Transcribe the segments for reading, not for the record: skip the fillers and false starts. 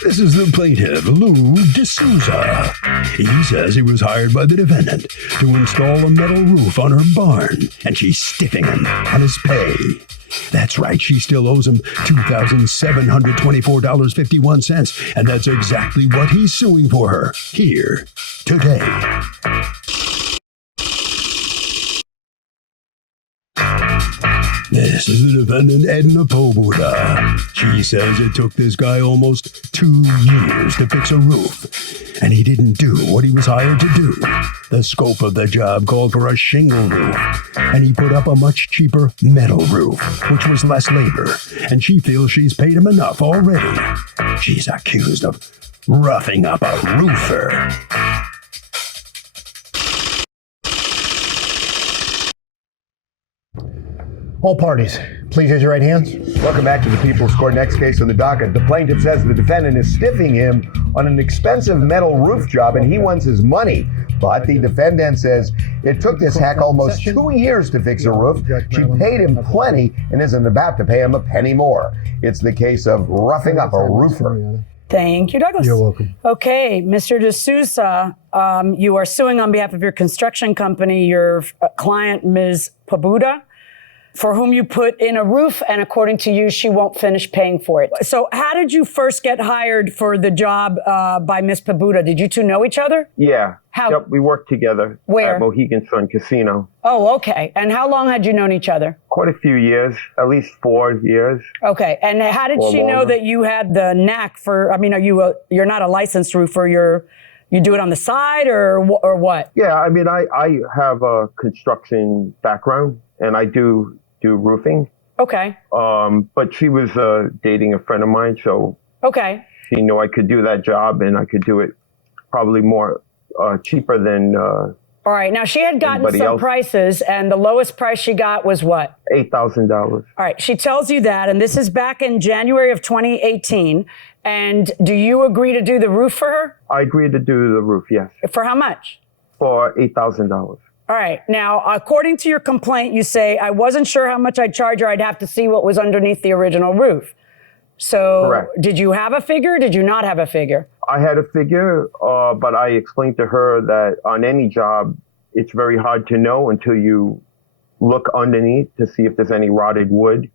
This is the plaintiff, Lou D'Souza. He says he was hired by the defendant to install a metal roof on her barn, and she's stiffing him on his pay. That's right, she still owes him $2,724.51, and that's exactly what he's suing for her here today. This is the defendant, Edna Pobuda. She says it took this guy almost 2 years to fix a roof, and he didn't do what he was hired to do. The scope of the job called for a shingle roof, and he put up a much cheaper metal roof, which was less labor, and she feels she's paid him enough already. She's accused of roughing up a roofer. All parties, please raise your right hands. Welcome back to the People's Court. Next case on the docket. The plaintiff says the defendant is stiffing him on an expensive metal roof job and he wants his money. But the defendant says it took this hack almost 2 years to fix a roof. She paid him plenty and isn't about to pay him a penny more. It's the case of roughing up a roofer. Thank you, Douglas. You're welcome. Okay, Mr. D'Souza, you are suing on behalf of your construction company, your client, Ms. Pobuda, for whom you put in a roof, and according to you, she won't finish paying for it. So how did you first get hired for the job by Ms. Pobuda? Did you two know each other? Yeah. How? Yep, we worked together Where? at Mohegan Sun Casino. Oh, okay. And how long had you known each other? Quite a few years, at least 4 years. Okay. And how did Or she know longer. that you had the knack for, I mean, you're not a licensed roofer, you do it on the side or what? Yeah, I mean, I have a construction background, and I do roofing. Okay. But she was dating a friend of mine, so Okay. she knew I could do that job, and I could do it probably more cheaper than All right. Now, she had gotten Anybody some else? prices, and the lowest price she got was what? $8,000. All right. She tells you that, and this is back in January of 2018. And do you agree to do the roof for her? I agreed to do the roof, yes, For how much? for $8,000. All right. Now, according to your complaint, you say, I wasn't sure how much I'd charge her. I'd have to see what was underneath the original roof. So Correct. Did you have a figure? Did you not have a figure? I had a figure, but I explained to her that on any job, it's very hard to know until you look underneath to see if there's any rotted wood.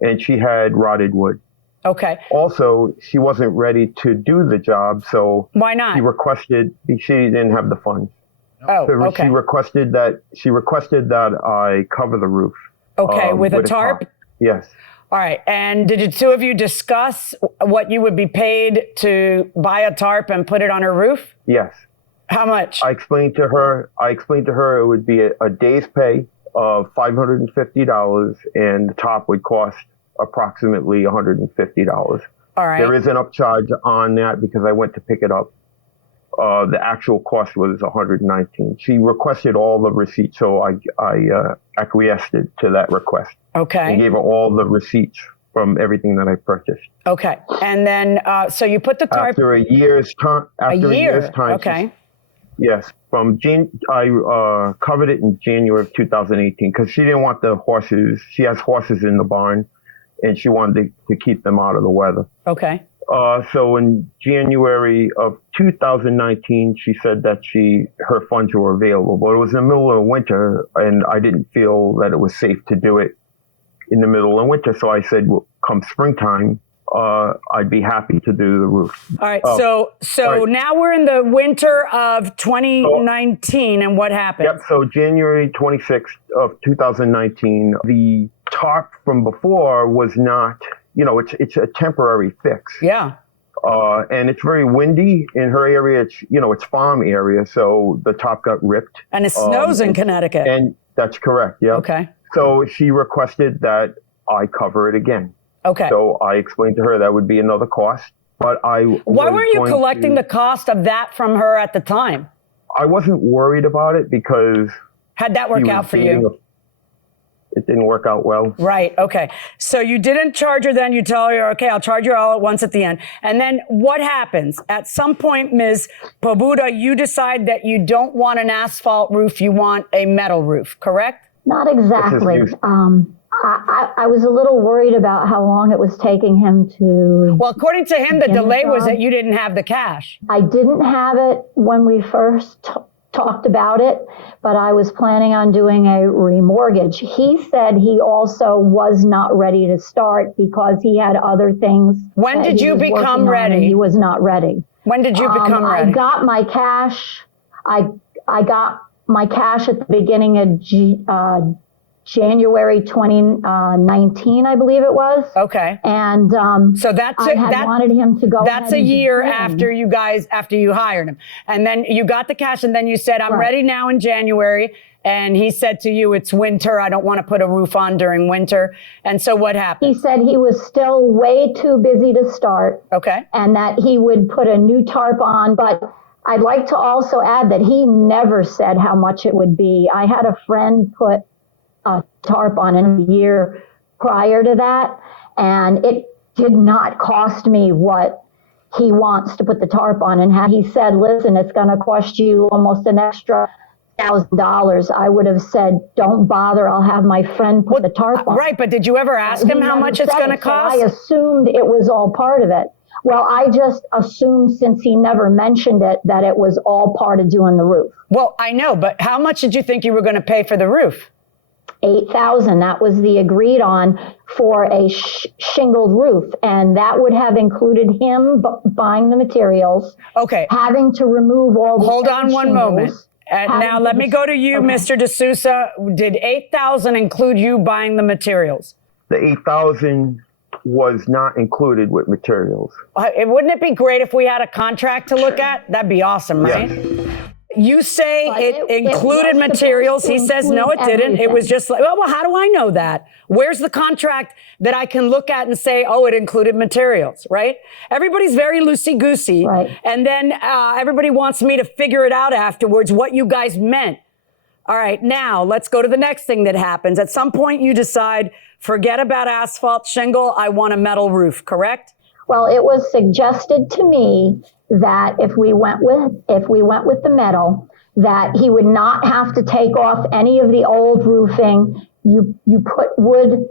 And she had rotted wood. Okay. Also, she wasn't ready to do the job, so Why not? she didn't have the funds. Oh, So okay. she requested that I cover the roof. Okay, with a tarp? Yes. All right. And did the two of you discuss what you would be paid to buy a tarp and put it on her roof? Yes. How much? I explained to her it would be a day's pay of $550, and the top would cost approximately $150. All right. There is an upcharge on that because I went to pick it up. The actual cost was $119. She requested all the receipts, so I acquiesced to that request. Okay. And gave her all the receipts from everything that I purchased. Okay. And then, so you put the tarp. After a year's time. Okay. Yes. I covered it in January of 2018 because she didn't want the horses. She has horses in the barn, and she wanted to keep them out of the weather. Okay. So in January of 2019, she said that her funds were available, but it was in the middle of winter, and I didn't feel that it was safe to do it in the middle of winter. So I said, well, come springtime, I'd be happy to do the roof. All right. So now we're in the winter of 2019, and what happened? Yep. So January 26th of 2019, the tarp from before was not, it's a temporary fix. Yeah. And it's very windy in her area. It's farm area, so the top got ripped. And it snows in Connecticut. And that's correct. Yeah. Okay. So she requested that I cover it again. Okay. So I explained to her that would be another cost, but Why were you collecting the cost of that from her at the time? I wasn't worried about it because How'd that work out for you? It didn't work out well. Right. Okay. So you didn't charge her then. You tell her, okay, I'll charge you all at once at the end. And then what happens? At some point, Ms. Pobuda, you decide that you don't want an asphalt roof. You want a metal roof, correct? Not exactly. This is I was a little worried about how long it was taking him to. Well, according to him, the begin delay was job. that you didn't have the cash. I didn't have it when we first talked about it, but I was planning on doing a remortgage. He said he also was not ready to start because he had other things. When did you become ready? He was not ready. When did you become ready? I got my cash. I got my cash at the beginning of January 2019, I believe it was. Okay. And so I wanted him to go. That's a year after you hired him. And then you got the cash and then you said, I'm ready now in January. And he said to you, it's winter. I don't want to put a roof on during winter. And so what happened? He said he was still way too busy to start. Okay. And that he would put a new tarp on. But I'd like to also add that he never said how much it would be. I had a friend put a tarp on in a year prior to that, and it did not cost me what he wants to put the tarp on. And had he said, listen, it's going to cost you almost an extra $1,000, I would have said, don't bother, I'll have my friend put the tarp on. Right, but did you ever ask him how much it's going to cost? So I assumed it was all part of it. Well, I just assumed, since he never mentioned it, that it was all part of doing the roof. Well, I know, but how much did you think you were going to pay for the roof? $8,000. That was the agreed on for a shingled roof. And that would have included him buying the materials. Okay. Having to remove all the Hold on one shingles, moment. Now let me go to you, Mr. D'Souza. Did $8,000 include you buying the materials? The $8,000 was not included with materials. Wouldn't it be great if we had a contract to look at? That'd be awesome, right? Yes. You say it included materials. He says, no, it didn't. It was just like, well, how do I know that? Where's the contract that I can look at and say, oh, it included materials, right? Everybody's very loosey-goosey. Right. And then everybody wants me to figure it out afterwards, what you guys meant. All right, now let's go to the next thing that happens. At some point, you decide, forget about asphalt shingle. I want a metal roof, correct? Well, it was suggested to me that if we went with the metal, that he would not have to take off any of the old roofing. You put wood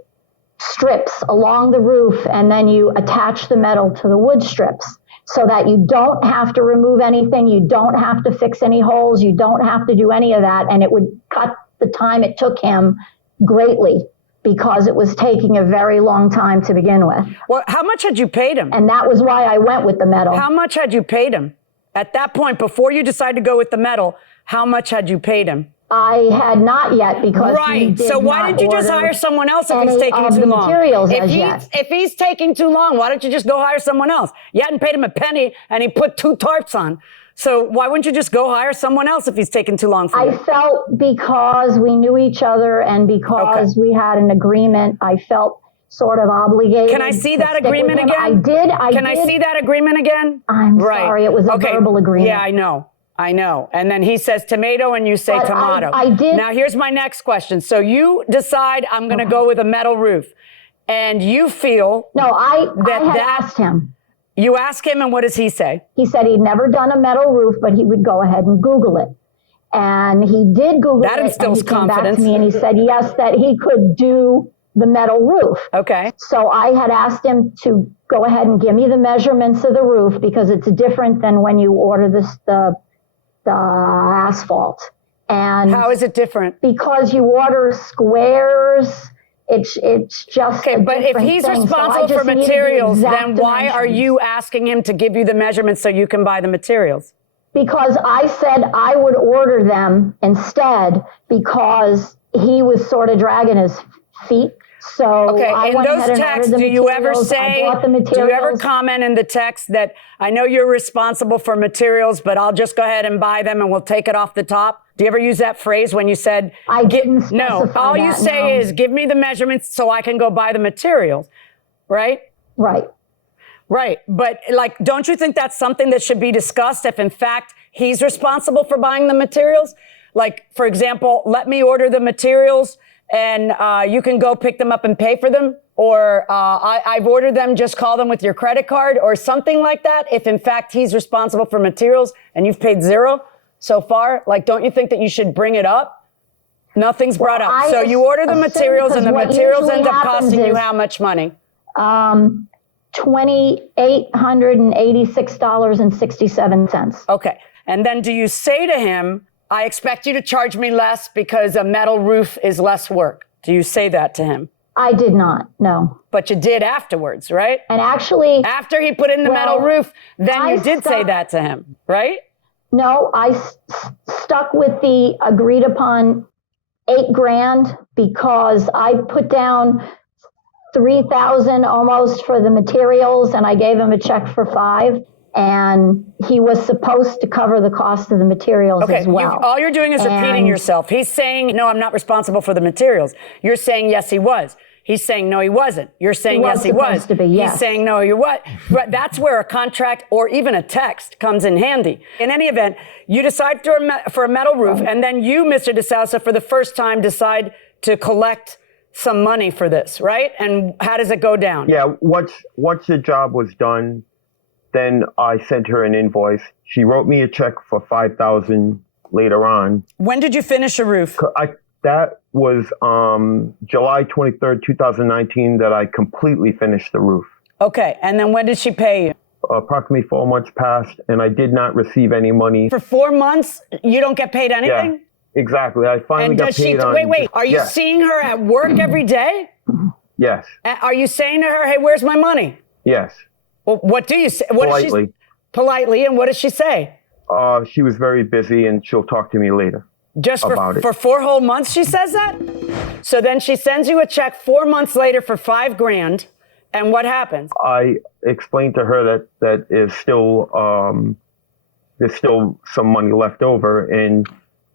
strips along the roof and then you attach the metal to the wood strips so that you don't have to remove anything. You don't have to fix any holes. You don't have to do any of that. And it would cut the time it took him greatly, because it was taking a very long time to begin with. Well, how much had you paid him? And that was why I went with the metal. How much had you paid him? At that point, before you decided to go with the metal, how much had you paid him? I had not yet, because he did so why didn't you just hire someone else if he's taking too long? If he's taking too long, why don't you just go hire someone else? You hadn't paid him a penny and he put 2 tarps on. So why wouldn't you just go hire someone else if he's taking too long for you? I felt, because we knew each other and because we had an agreement, I felt sort of obligated. Can I see that agreement again? I did. Can I see that agreement again? I'm sorry, it was a verbal agreement. Yeah, I know. And then he says tomato and you say tomato. I did. Now here's my next question. So you decide I'm going to go with a metal roof, and you feel I had asked him. You ask him, and what does he say? He said he'd never done a metal roof, but he would go ahead and Google it. And he did Google it. That instills confidence. Back to me and he said, yes, that he could do the metal roof. Okay. So I had asked him to go ahead and give me the measurements of the roof, because it's different than when you order the asphalt. And how is it different? Because you order squares. It's just okay. But if he's responsible for materials, then why are you asking him to give you the measurements so you can buy the materials? Because I said I would order them instead, because he was sort of dragging his feet. So okay, I in those texts, do you ever comment in the text that I know you're responsible for materials, but I'll just go ahead and buy them and we'll take it off the top? Do you ever use that phrase when you said, I didn't specify no, all that, you say is give me the measurements so I can go buy the materials, right? Right. Right. But don't you think that's something that should be discussed if in fact he's responsible for buying the materials? Like, for example, let me order the materials and you can go pick them up and pay for them. Or I've ordered them, just call them with your credit card or something like that. If in fact he's responsible for materials and you've paid 0 so far, don't you think that you should bring it up? Nothing's brought up. I So you order the assume, materials and the 'cause what materials usually end up happens costing you is, how much money? $2,886.67. Okay. And then do you say to him, I expect you to charge me less because a metal roof is less work? Do you say that to him? I did not, no. But you did afterwards, right? And actually, After he put in the metal roof, then I you did say stuck- that to him, right? no, I stuck with the agreed upon $8,000 because I put down 3,000 almost for the materials, and I gave him a check for 5. And he was supposed to cover the cost of the materials Okay, as well. all you're doing is repeating And- yourself. He's saying, no, I'm not responsible for the materials. You're saying, yes, he was. He's saying, no, he wasn't. You're saying, was yes, he was. supposed to be, yes. He's saying, no, you're what? But that's where a contract or even a text comes in handy. In any event, you decide for a metal roof, and then you, Mr. DeSouza, for the first time decide to collect some money for this, right? And how does it go down? Yeah, once the job was done, then I sent her an invoice. She wrote me a check for $5,000 later on. When did you finish a roof? That was July 23rd, 2019, that I completely finished the roof. Okay, and then when did she pay you? Approximately 4 months passed, and I did not receive any money. For 4 months, you don't get paid anything? Yeah, exactly. I finally And got does she, paid on... wait, are you Yes. seeing her at work every day? Yes, Are you saying to her, hey, where's my money? yes. Well, what do you say? What does Politely. Politely, and what does she say? She was very busy, and she'll talk to me later. Just About it. for 4 whole months, she says that? So then she sends you a check 4 months later for $5,000, and what happens? I explained to her that is still there's still some money left over, and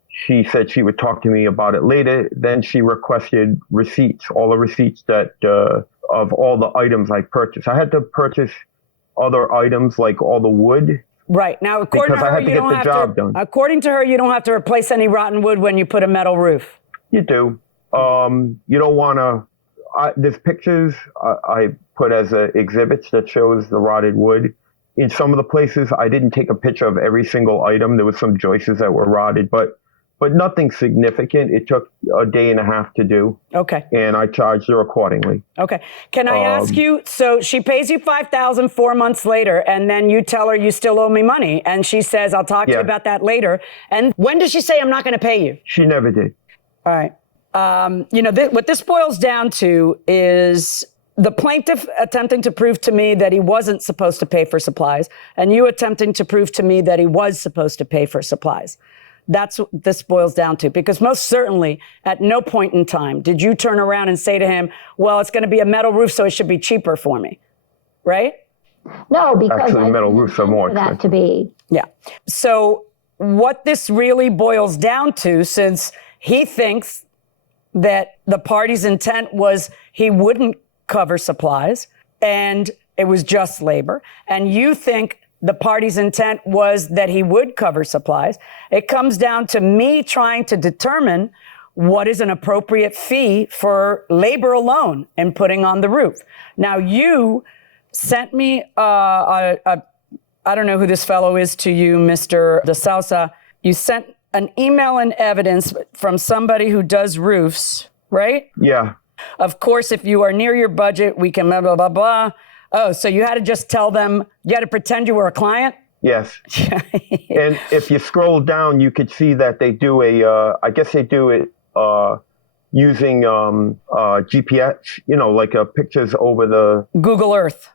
she said she would talk to me about it later. Then she requested receipts, all the receipts that of all the items I purchased. I had to purchase other items like all the wood. Right. Now, according Because to I her, had to you get don't the have job to. done. According to her, you don't have to replace any rotten wood when you put a metal roof. You do. You don't want to. There's pictures I put as exhibits that shows the rotted wood. In some of the places, I didn't take a picture of every single item. There was some joists that were rotted, but nothing significant. It took a day and a half to do. Okay. And I charged her accordingly. Okay. Can I ask you, so she pays you $5,000 4 months later, and then you tell her you still owe me money. And she says, I'll talk to you Yeah. about that later. And when does she say, I'm not going to pay you? She never did. All right. What this boils down to is the plaintiff attempting to prove to me that he wasn't supposed to pay for supplies, and you attempting to prove to me that he was supposed to pay for supplies. That's what this boils down to, because most certainly at no point in time did you turn around and say to him, well, it's going to be a metal roof, so it should be cheaper for me, right? No, because Actually, I metal didn't roofs are more intend for that expensive. to be. Yeah. So what this really boils down to, since he thinks that the party's intent was he wouldn't cover supplies and it was just labor, and you think the party's intent was that he would cover supplies, it comes down to me trying to determine what is an appropriate fee for labor alone and putting on the roof. Now, you sent me I don't know who this fellow is to you, Mr. DeSouza. You sent an email and evidence from somebody who does roofs, right? Yeah. Of course, if you are near your budget, we can blah, blah, blah, blah. Oh, so you had to just tell them, you had to pretend you were a client? Yes. And if you scroll down, you could see that they do I guess they do it using GPS, like pictures over the... Google Earth.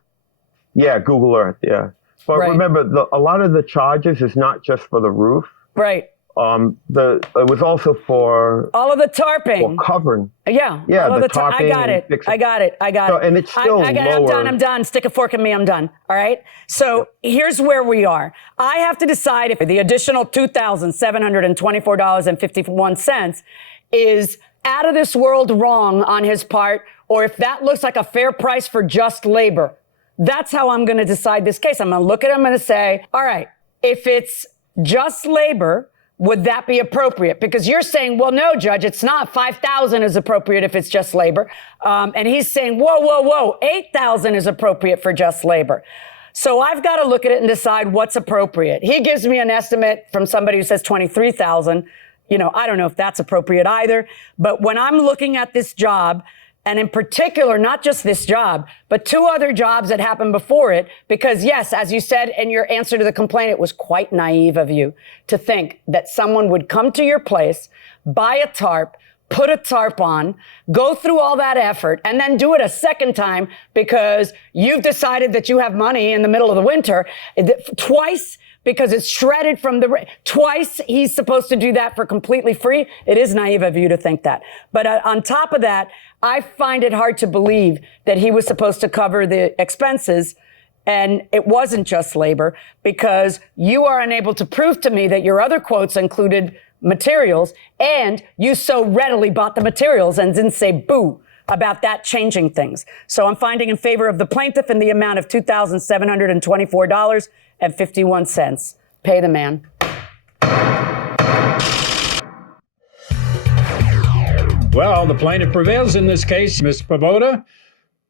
Yeah, Google Earth, yeah. But Right. remember, a lot of the charges is not just for the roof. Right. It was also for All of the tarping. covering. Yeah. Yeah, all of the I tarping got it. and fixing. I got it. So, and it's still lower. I'm done. Stick a fork in me. I'm done. All right. So here's where we are. I have to decide if the additional $2,724.51 is out of this world wrong on his part, or if that looks like a fair price for just labor. That's how I'm going to decide this case. I'm going to look at him and say, all right, if it's just labor, would that be appropriate? Because you're saying, well, no, Judge, it's not. $5,000 is appropriate if it's just labor. And he's saying, whoa, $8,000 is appropriate for just labor. So I've got to look at it and decide what's appropriate. He gives me an estimate from somebody who says $23,000. I don't know if that's appropriate either. But when I'm looking at this job, and in particular, not just this job, but 2 other jobs that happened before it, because yes, as you said in your answer to the complaint, it was quite naive of you to think that someone would come to your place, buy a tarp, put a tarp on, go through all that effort, and then do it a second time because you've decided that you have money in the middle of the winter. Twice, because it's shredded from twice he's supposed to do that for completely free. It is naive of you to think that. But on top of that, I find it hard to believe that he was supposed to cover the expenses, and it wasn't just labor, because you are unable to prove to me that your other quotes included materials, and you so readily bought the materials and didn't say boo about that changing things. So I'm finding in favor of the plaintiff in the amount of $2,724.51. Pay the man. Well, the plaintiff prevails in this case. Ms. Paboda,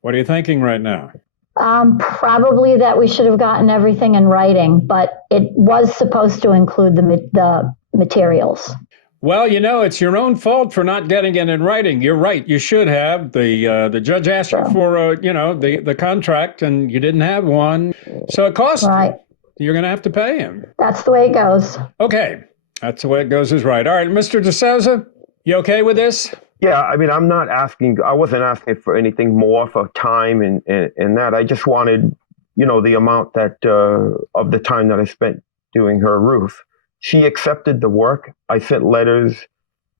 what are you thinking right now? Probably that we should have gotten everything in writing, but it was supposed to include the materials. Well, it's your own fault for not getting it in writing. You're right. You should have. The judge asked you for, the contract, and you didn't have one. So it costs you. You're going to have to pay him. That's the way it goes. Okay. That's the way it goes is right. All right, Mr. DeSouza, you okay with this? Yeah, I mean, I wasn't asking for anything more for time and that. I just wanted, the amount that, of the time that I spent doing her roof. She accepted the work. I sent letters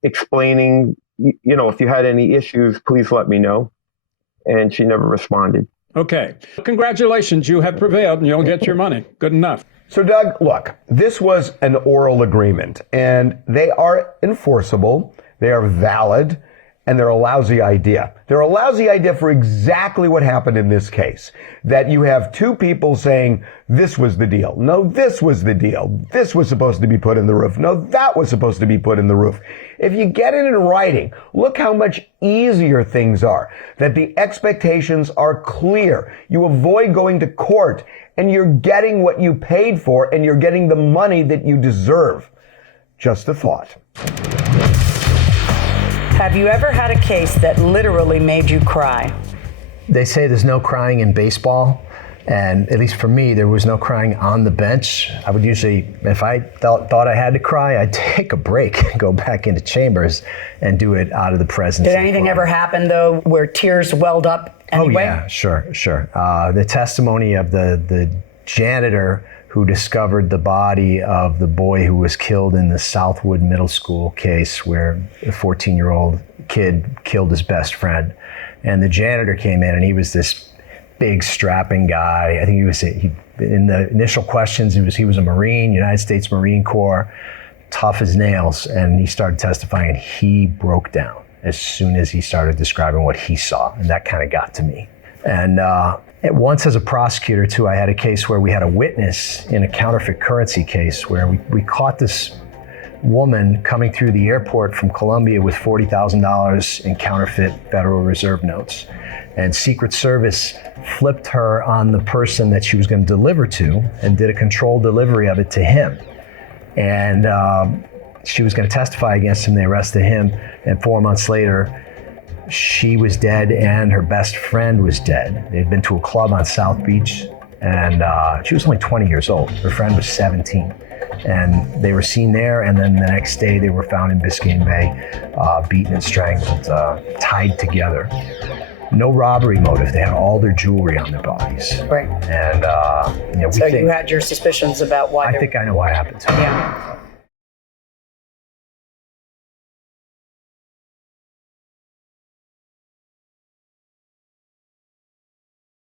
explaining, if you had any issues, please let me know. And she never responded. Okay. Congratulations. You have prevailed and you'll get your money. Good enough. So, Doug, look, this was an oral agreement, and they are enforceable, they are valid, and they're a lousy idea. They're a lousy idea for exactly what happened in this case. That you have 2 people saying, this was the deal. No, this was the deal. This was supposed to be put in the roof. No, that was supposed to be put in the roof. If you get it in writing, look how much easier things are. That the expectations are clear. You avoid going to court, and you're getting what you paid for, and you're getting the money that you deserve. Just a thought. Have you ever had a case that literally made you cry? They say there's no crying in baseball. And at least for me, there was no crying on the bench. I would usually, if I thought I had to cry, I'd take a break and go back into chambers and do it out of the presence. Did anything ever happen, though, where tears welled up anyway? Oh, yeah, sure. The testimony of the janitor who discovered the body of the boy who was killed in the Southwood Middle School case where a 14-year-old kid killed his best friend. And the janitor came in, and he was this big, strapping guy. I think in the initial questions, he was a Marine, United States Marine Corps, tough as nails. And he started testifying, and he broke down as soon as he started describing what he saw. And that kind of got to me. And once as a prosecutor, too, I had a case where we had a witness in a counterfeit currency case where we caught this woman coming through the airport from Colombia with $40,000 in counterfeit Federal Reserve notes. And Secret Service flipped her on the person that she was going to deliver to and did a controlled delivery of it to him. And she was going to testify against him. They arrested him. And 4 months later, she was dead and her best friend was dead. They'd been to a club on South Beach, and she was only 20 years old. Her friend was 17. And they were seen there, and then the next day they were found in Biscayne Bay, beaten and strangled, tied together. No robbery motive. They had all their jewelry on their bodies. Right. And you had your suspicions about why. I think I know what happened to them. Yeah.